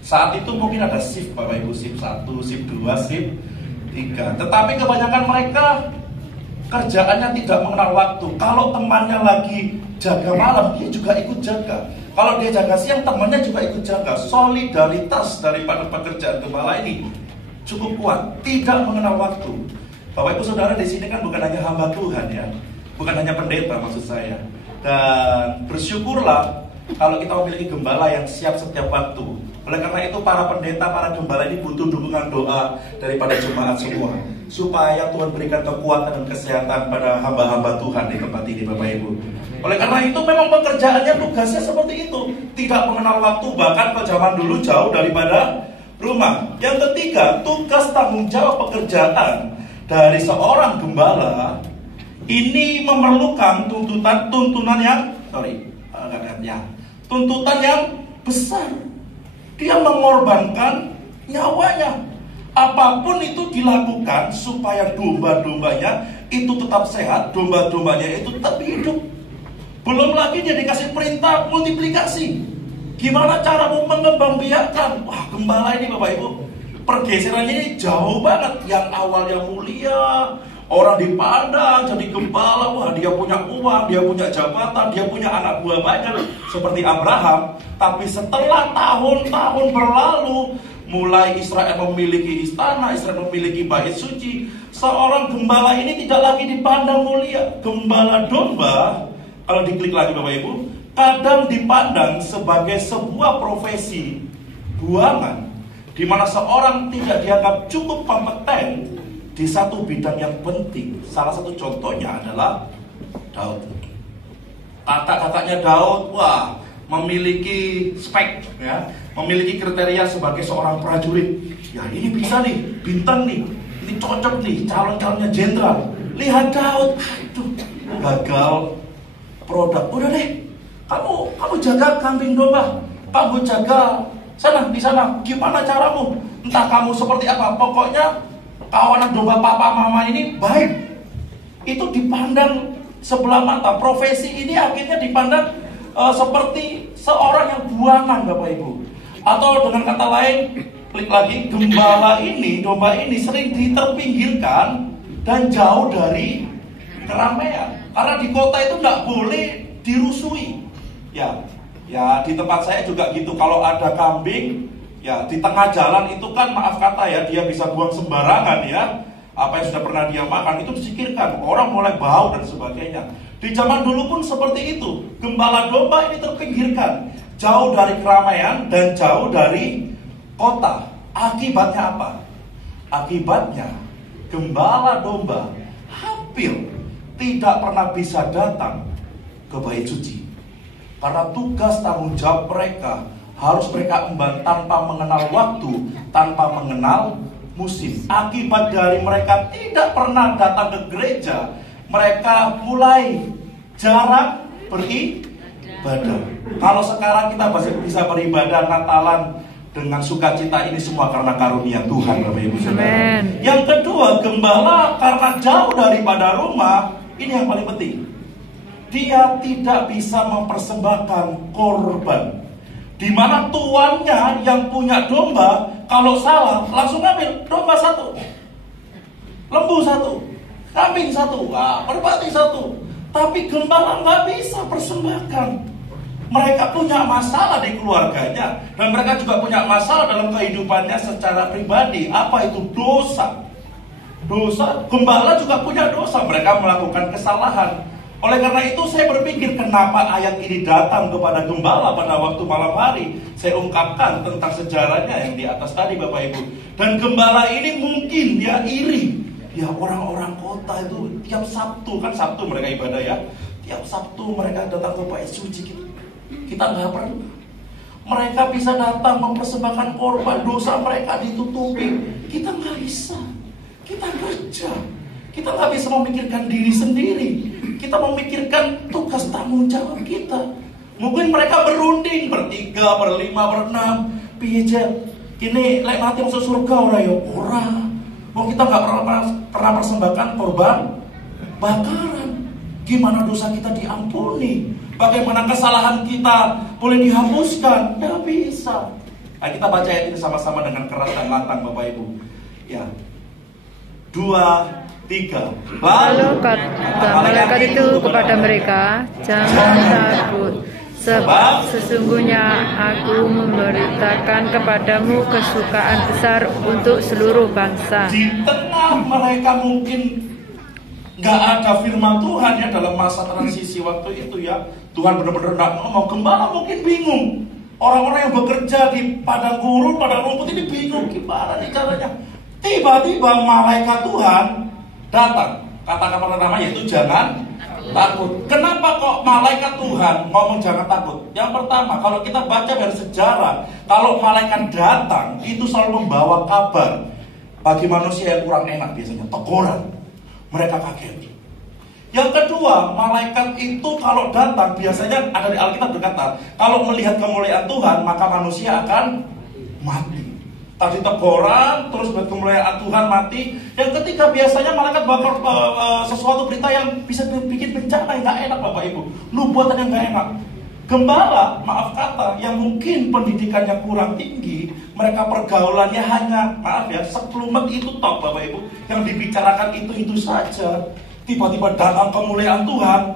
Saat itu mungkin ada shift Bapak Ibu, shift 1, shift 2, shift 3. Tetapi kebanyakan mereka kerjaannya tidak mengenal waktu. Kalau temannya lagi jaga malam, dia juga ikut jaga. Kalau dia jaga siang, temannya juga ikut jaga. Solidaritas daripada pekerjaan gembala ini cukup kuat, tidak mengenal waktu. Bapak Ibu Saudara, di sini kan bukan hanya hamba Tuhan ya, bukan hanya pendeta maksud saya. Dan bersyukurlah kalau kita memiliki gembala yang siap setiap waktu. Oleh karena itu para pendeta, para gembala ini butuh dukungan doa daripada jemaat semua, supaya Tuhan berikan kekuatan dan kesehatan pada hamba-hamba Tuhan di tempat ini Bapak Ibu. Oleh karena itu memang pekerjaannya, tugasnya seperti itu, tidak mengenal waktu, bahkan ke zaman dulu jauh daripada rumah. Yang ketiga, tugas tanggung jawab pekerjaan dari seorang gembala ini memerlukan tuntutan yang besar. Dia mengorbankan nyawanya. Apapun itu dilakukan supaya domba-dombanya itu tetap sehat, domba-dombanya itu tetap hidup. Belum lagi dia dikasih perintah multiplikasi. Gimana caramu mengembangbiakkan? Wah, gembala ini Bapak Ibu, pergeserannya ini jauh banget. Yang awalnya mulia, orang dipandang jadi gembala, wah dia punya uang, dia punya jabatan, dia punya anak buah banyak seperti Abraham. Tapi setelah tahun-tahun berlalu, mulai Israel memiliki istana, Israel memiliki bait suci, seorang gembala ini tidak lagi dipandang mulia. Gembala domba, kalau diklik lagi Bapak Ibu, kadang dipandang sebagai sebuah profesi buangan, di mana seorang tidak dianggap cukup kompeten di satu bidang yang penting. Salah satu contohnya adalah Daud. Kakak-kakaknya Daud, wah, memiliki spek, ya, memiliki kriteria sebagai seorang prajurit. Ya ini bisa nih, bintang nih, ini cocok nih, calon-calonnya jenderal. Lihat Daud, aduh, gagal produk. Udah deh, kamu jaga kambing domba, kamu jaga sana di sana. Gimana caramu? Entah kamu seperti apa, pokoknya kawanan domba papa mama ini baik. Itu dipandang sebelah mata. Profesi ini akhirnya dipandang seperti seorang yang buangan Bapak Ibu. Atau dengan kata lain, klik lagi, gembala ini, domba ini sering diterpinggirkan dan jauh dari keramaian. Karena di kota itu nggak boleh dirusui. Ya di tempat saya juga gitu. Kalau ada kambing, ya di tengah jalan itu kan maaf kata ya, dia bisa buang sembarangan ya. Apa yang sudah pernah dia makan itu disikirkan, orang mulai bau dan sebagainya. Di zaman dulu pun seperti itu. Gembala domba ini terpinggirkan, jauh dari keramaian dan jauh dari kota. Akibatnya apa? Akibatnya gembala domba hampir tidak pernah bisa datang ke bait suci. Karena tugas tanggung jawab mereka harus mereka emban tanpa mengenal waktu, tanpa mengenal musim. Akibat dari mereka tidak pernah datang ke gereja, mereka mulai jarang beribadah. Kalau sekarang kita masih bisa beribadah Natalan dengan sukacita, ini semua karena karunia Tuhan Bapak Ibu Saudara. Yang kedua, gembala karena jauh daripada rumah, ini yang paling penting, dia tidak bisa mempersembahkan korban. Di mana tuannya yang punya domba, kalau salah langsung ambil domba 1, lembu 1, kambing 1, merpati 1. Tapi gembala nggak bisa persembahkan. Mereka punya masalah di keluarganya, dan mereka juga punya masalah dalam kehidupannya secara pribadi. Apa itu dosa? Dosa, gembala juga punya dosa. Mereka melakukan kesalahan. Oleh karena itu saya berpikir, kenapa ayat ini datang kepada gembala pada waktu malam hari. Saya ungkapkan tentang sejarahnya yang di atas tadi Bapak Ibu. Dan gembala ini mungkin dia iri. Ya orang-orang kota itu tiap Sabtu, kan Sabtu mereka ibadah ya, tiap Sabtu mereka datang ke bait suci. Kita nggak pernah. Mereka bisa datang mempersembahkan korban, dosa mereka ditutupi. Kita nggak bisa. Kita kerja. Kita nggak bisa memikirkan diri sendiri. Kita memikirkan tugas tanggung jawab kita. Mungkin mereka berunding, 3, 5, 6. Piye ini lek mati masuk surga ora ya? Ora. Mau kita nggak pernah persembahkan korban bakaran. Gimana dosa kita diampuni? Bagaimana kesalahan kita boleh dihapuskan? Tidak bisa. Nah, kita baca ayat ini sama-sama dengan keras dan lantang Bapak Ibu. Ya. 2, 3. Lalu kata malaikat itu kepada mereka, jangan takut, sebab sesungguhnya aku memberitakan kepadamu kesukaan besar untuk seluruh bangsa. Di tengah mereka mungkin nggak ada firman Tuhan ya dalam masa transisi waktu itu ya. Tuhan benar-benar nggak ngomong. Gembala mungkin bingung. Orang-orang yang bekerja di padang gurun, padang rumput ini bingung gimana nih caranya. Tiba-tiba malaikat Tuhan datang. Kata-kata pertama yaitu jangan takut. Kenapa kok malaikat Tuhan ngomong jangan takut? Yang pertama, kalau kita baca dari sejarah, kalau malaikat datang itu selalu membawa kabar. Bagi manusia yang kurang enak biasanya teguran. Mereka kaget. Yang kedua, malaikat itu kalau datang biasanya ada di Alkitab berkata, kalau melihat kemuliaan Tuhan maka manusia akan mati. Tadi teguran, terus buat kemuliaan Tuhan mati. Yang ketiga biasanya malaikat bakal sesuatu berita yang bisa bikin bencana yang gak enak Bapak Ibu. Nubuatan yang gak enak. Gembala, maaf kata, yang mungkin pendidikannya kurang tinggi, mereka pergaulannya hanya, maaf ya, seklumet itu toh Bapak Ibu. Yang dibicarakan itu saja. Tiba-tiba datang kemuliaan Tuhan.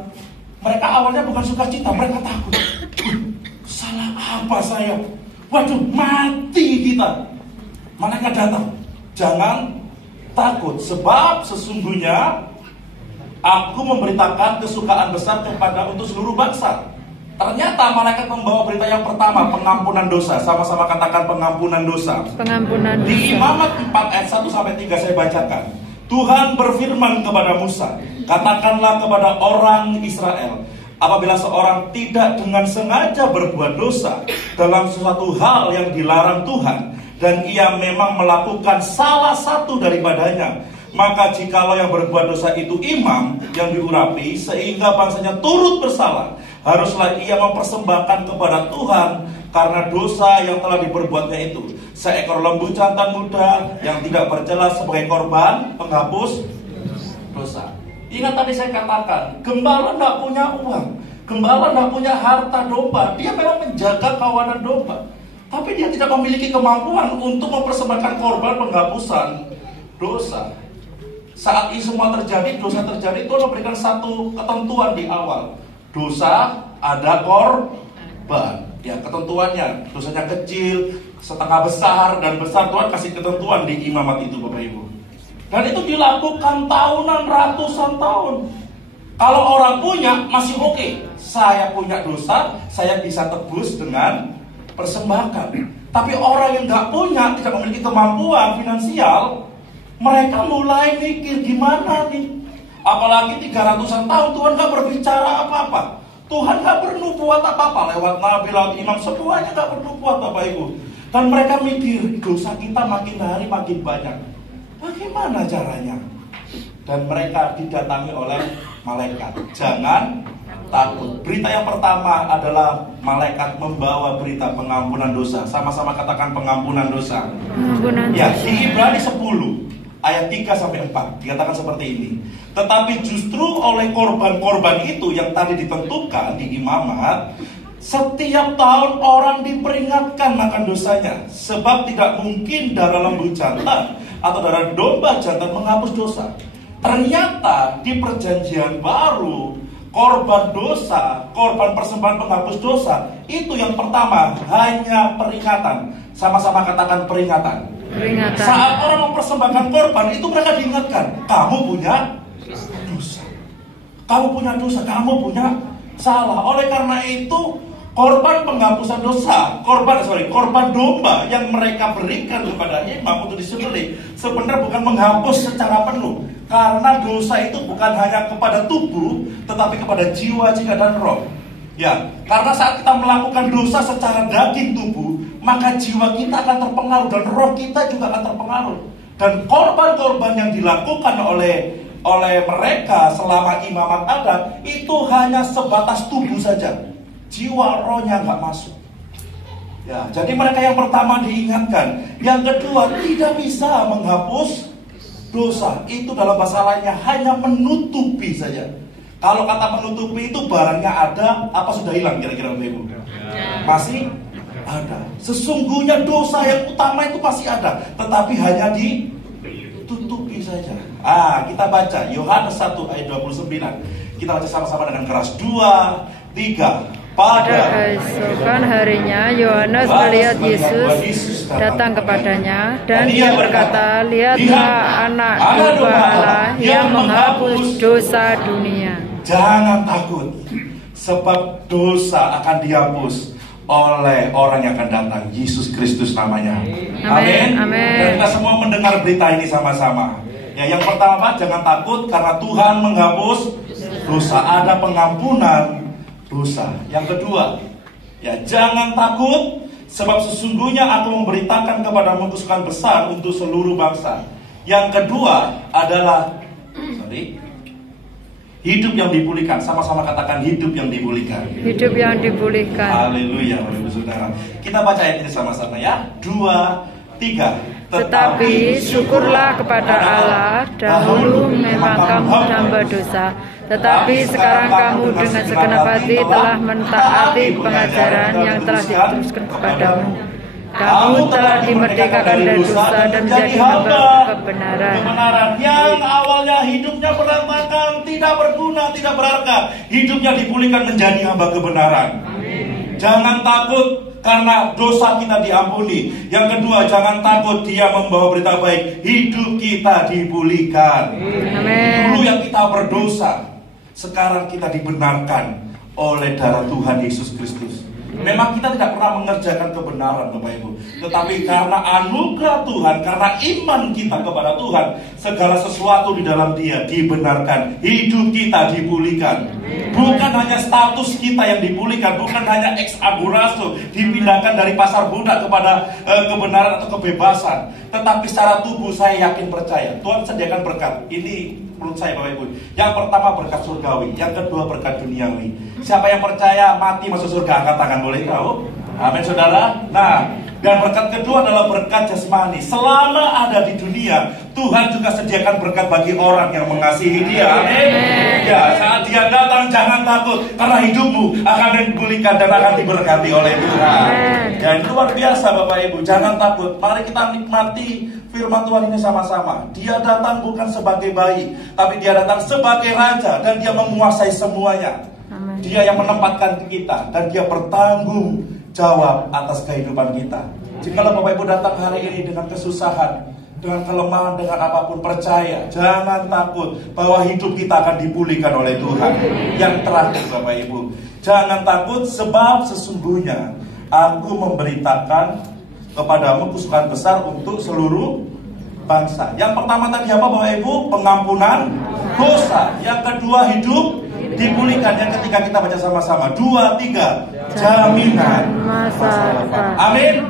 Mereka awalnya bukan sukacita, mereka takut. Salah apa saya? Waduh, mati kita. Malaikat datang, jangan takut, sebab sesungguhnya aku memberitakan kesukaan besar kepada untuk seluruh bangsa. Ternyata malaikat membawa berita yang pertama, pengampunan dosa. Sama-sama katakan pengampunan dosa. Pengampunan dosa. Di Imamat 4 ayat 1-3 saya bacakan. Tuhan berfirman kepada Musa, katakanlah kepada orang Israel, apabila seorang tidak dengan sengaja berbuat dosa dalam sesuatu hal yang dilarang Tuhan, dan ia memang melakukan salah satu daripadanya, maka jikalau yang berbuat dosa itu imam yang diurapi sehingga bangsanya turut bersalah, haruslah ia mempersembahkan kepada Tuhan karena dosa yang telah diperbuatnya itu seekor lembu jantan muda yang tidak bercela sebagai korban penghapus dosa. Ingat tadi saya katakan, gembala tidak punya uang, gembala tidak punya harta domba, dia memang menjaga kawanan domba. Tapi dia tidak memiliki kemampuan untuk mempersembahkan korban penghapusan dosa. Saat ini semua terjadi, dosa terjadi, Tuhan memberikan satu ketentuan di awal. Dosa ada korban. Ya, ketentuannya, dosanya kecil, setengah besar, dan besar. Tuhan kasih ketentuan di Imamat itu Bapak Ibu. Dan itu dilakukan tahunan, ratusan tahun. Kalau orang punya, masih oke. Saya punya dosa, saya bisa tebus dengan persembahkan. Tapi orang yang nggak punya, tidak memiliki kemampuan finansial, mereka mulai mikir gimana nih. Apalagi 300-an tahun Tuhan nggak berbicara apa-apa, Tuhan nggak bernubuat apa-apa lewat nabi, lewat imam, semuanya nggak bernubuat Bapak Ibu. Dan mereka mikir dosa kita makin hari makin banyak, bagaimana caranya? Dan mereka didatangi oleh malaikat, jangan takut. Berita yang pertama adalah malaikat membawa berita pengampunan dosa. Sama-sama katakan pengampunan dosa. Ya, di Ibrani 10 ayat 3-4 dikatakan seperti ini. Tetapi justru oleh korban-korban itu yang tadi ditentukan di Imamat, setiap tahun orang diperingatkan akan dosanya, sebab tidak mungkin darah lembu jantan atau darah domba jantan menghapus dosa. Ternyata di perjanjian baru, korban dosa, korban persembahan penghapus dosa, itu yang pertama hanya peringatan. Sama-sama katakan peringatan. Peringatan. Saat orang mempersembahkan korban, itu mereka diingatkan, kamu punya dosa, kamu punya dosa, kamu punya salah. Oleh karena itu, korban penghapusan dosa, korban domba yang mereka berikan kepada imam untuk disembelih, sebenarnya bukan menghapus secara penuh. Karena dosa itu bukan hanya kepada tubuh, tetapi kepada jiwa, jiwa dan roh. Ya, karena saat kita melakukan dosa secara daging tubuh, maka jiwa kita akan terpengaruh dan roh kita juga akan terpengaruh. Dan korban-korban yang dilakukan oleh mereka selama imamat ada, itu hanya sebatas tubuh saja. Jiwa rohnya nggak masuk. Ya, jadi mereka yang pertama diingatkan. Yang kedua, tidak bisa menghapus dosa. Itu dalam bahasa lainnya hanya menutupi saja. Kalau kata menutupi itu barangnya ada, apa sudah hilang kira-kira Bapak Ibu? Masih ada. Sesungguhnya dosa yang utama itu pasti ada, tetapi hanya ditutupi saja. Kita baca Yohanes 1 ayat 29. Kita baca sama-sama dengan keras. 2, 3. Pada keesokan harinya Yohanes melihat Yesus datang kepadanya, dan dia berkata, "Lihatlah anak domba Allah yang menghapus dosa dunia." Jangan takut, sebab dosa akan dihapus oleh orang yang akan datang, Yesus Kristus namanya. Amin. Dan kita semua mendengar berita ini sama-sama. Ya, yang pertama, jangan takut karena Tuhan menghapus dosa, ada pengampunan dosa. Yang kedua, ya jangan takut sebab sesungguhnya aku memberitakan kepadamu kesukaan besar untuk seluruh bangsa. Yang kedua adalah hidup yang dipulihkan. Sama-sama katakan hidup yang dipulihkan. Hidup yang dipulihkan. Haleluya, Bapak Saudara. Kita baca ayat ini sama-sama ya. 2, 3. Tetapi syukurlah kepada Allah, dahulu memang kamu hamba dosa, tetapi sekarang kamu dengan segenap hati telah mentaati pengajaran yang telah diteruskan kepadamu. Kamu telah dimerdekakan dari dosa dan menjadi hamba kebenaran. Yang awalnya hidupnya berantakan, tidak berguna, tidak berharga, hidupnya dipulihkan menjadi hamba kebenaran. Jangan takut karena dosa kita diampuni. Yang kedua, jangan takut, dia membawa berita baik, hidup kita dipulihkan. Amin. Dulu yang kita berdosa, sekarang kita dibenarkan oleh darah Tuhan Yesus Kristus. Memang kita tidak pernah mengerjakan kebenaran, Bapak Ibu, tetapi karena anugerah Tuhan, karena iman kita kepada Tuhan, segala sesuatu di dalam Dia dibenarkan, hidup kita dipulihkan. Bukan hanya status kita yang dipulihkan, bukan hanya ex agorazo, dipindahkan dari pasar budak kepada kebenaran atau kebebasan, tetapi secara tubuh saya yakin percaya Tuhan sediakan berkat. Ini menurut saya, Bapak Ibu, yang pertama berkat surgawi, yang kedua berkat duniawi. Siapa yang percaya mati masuk surga, angkat tangan, boleh tahu? Amin, saudara. Nah, dan berkat kedua adalah berkat jasmani. Selama ada di dunia, Tuhan juga sediakan berkat bagi orang yang mengasihi Dia. Amin. Ya, saat Dia datang jangan takut, karena hidupmu akan dipulihkan dan akan diberkati oleh Tuhan. Dan luar biasa, Bapak Ibu, jangan takut. Mari kita nikmati firman Tuhan ini sama-sama. Dia datang bukan sebagai bayi, tapi Dia datang sebagai raja, dan Dia menguasai semuanya. Amen. Dia yang menempatkan kita, dan Dia bertanggung jawab atas kehidupan kita. Jikalau Bapak Ibu datang hari ini dengan kesusahan, dengan kelemahan, dengan apapun, percaya, jangan takut bahwa hidup kita akan dipulihkan oleh Tuhan. Yang terakhir, Bapak Ibu, jangan takut sebab sesungguhnya aku memberitakan kepadamu kesukaan besar untuk seluruh bangsa. Yang pertama tadi apa, Bapak Ibu? Pengampunan dosa. Yang kedua, hidup dipulihkan. Yang ketiga kita baca sama-sama. 2, 3. Jaminan masa depan. Amin.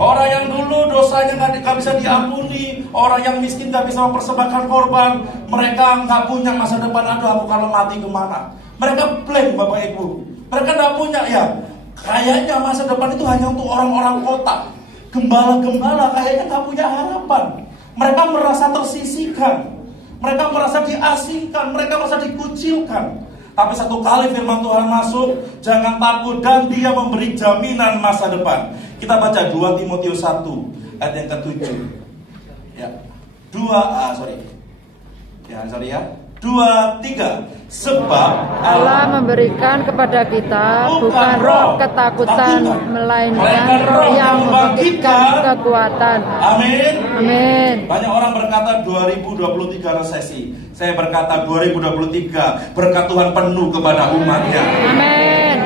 Orang yang dulu dosanya nggak bisa diampuni, orang yang miskin nggak bisa mempersembahkan korban, mereka nggak punya masa depan. Aduh, aku kalau mati kemana? Mereka blank, Bapak Ibu. Mereka nggak punya ya. Kayaknya masa depan itu hanya untuk orang-orang kota. Gembala-gembala kayaknya nggak punya harapan. Mereka merasa tersisihkan, mereka merasa diasingkan, mereka merasa dikucilkan. Tapi satu kali firman Tuhan masuk, jangan takut, dan Dia memberi jaminan masa depan. Kita baca 2 Timotius 1 ayat yang ke-7. Ya. 2 3. Sebab Allah memberikan kepada kita bukan roh ketakutan, melainkan roh yang membangkitkan kekuatan. Amin. Banyak orang berkata 2023 resesi. Saya berkata 2023 berkat Tuhan penuh kepada umatnya. Amin.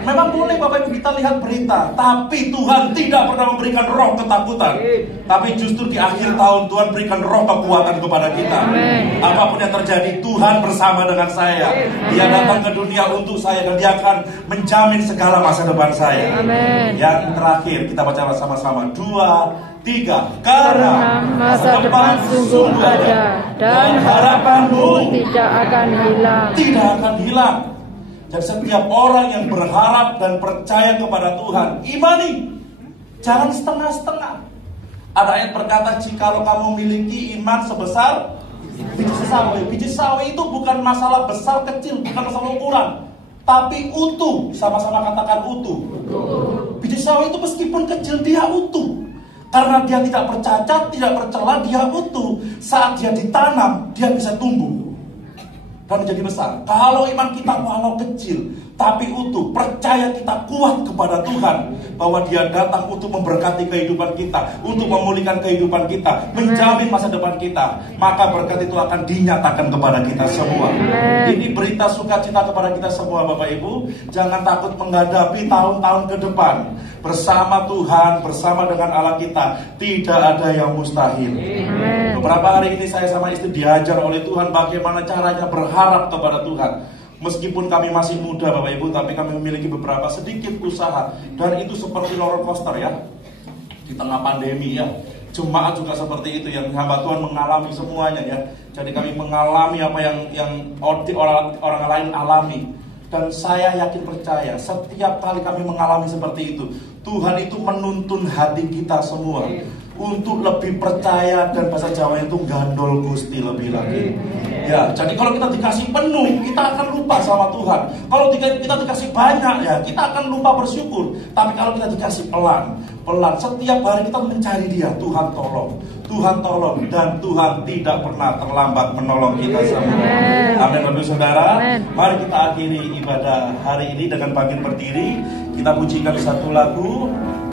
Memang boleh Bapak Ibu kita lihat berita, tapi Tuhan tidak pernah memberikan roh ketakutan. Tapi justru di akhir tahun Tuhan berikan roh kekuatan kepada kita. Amin. Apapun yang terjadi, Tuhan bersama dengan saya. Dia datang ke dunia untuk saya, dan Dia akan menjamin segala masa depan saya. Amin. Yang terakhir kita baca sama-sama. 2, 3. Karena masa depan sungguh ada, dan harapanmu tidak akan hilang. Tidak akan hilang. Dan setiap orang yang berharap dan percaya kepada Tuhan, imani, jangan setengah-setengah. Ada ayat berkata, jikalau kamu memiliki iman sebesar biji sawi. Biji sawi itu bukan masalah besar kecil, bukan masalah ukuran, tapi utuh. Sama-sama katakan utuh. Biji sawi itu meskipun kecil dia utuh. Karena dia tidak bercacat, tidak bercela, dia utuh. Saat dia ditanam, dia bisa tumbuh dan menjadi besar. Kalau iman kita walau kecil, tapi utuh, percaya kita kuat kepada Tuhan, bahwa dia datang untuk memberkati kehidupan kita, untuk memulihkan kehidupan kita, menjamin masa depan kita, maka berkat itu akan dinyatakan kepada kita semua. Ini berita sukacita kepada kita semua, Bapak Ibu. Jangan takut menghadapi tahun-tahun ke depan. Bersama Tuhan, bersama dengan Allah kita, tidak ada yang mustahil. Beberapa hari ini saya sama istri diajar oleh Tuhan bagaimana caranya berharap kepada Tuhan. Meskipun kami masih muda, Bapak Ibu, tapi kami memiliki beberapa sedikit usaha. Dan itu seperti roller coaster ya, di tengah pandemi ya. Jemaat juga seperti itu, yang hamba Tuhan mengalami semuanya ya. Jadi kami mengalami apa yang orang lain alami. Dan saya yakin percaya, setiap kali kami mengalami seperti itu, Tuhan itu menuntun hati kita semua untuk lebih percaya, dan bahasa Jawa itu gandol gusti lebih lagi. Ya, jadi kalau kita dikasih penuh, kita akan lupa sama Tuhan. Kalau kita dikasih banyak ya, kita akan lupa bersyukur. Tapi kalau kita dikasih pelan, setiap hari kita mencari Dia, Tuhan tolong, dan Tuhan tidak pernah terlambat menolong kita semua. Amin, Bapak Saudara. Mari kita akhiri ibadah hari ini dengan bangkit berdiri. Kita pujikan satu lagu.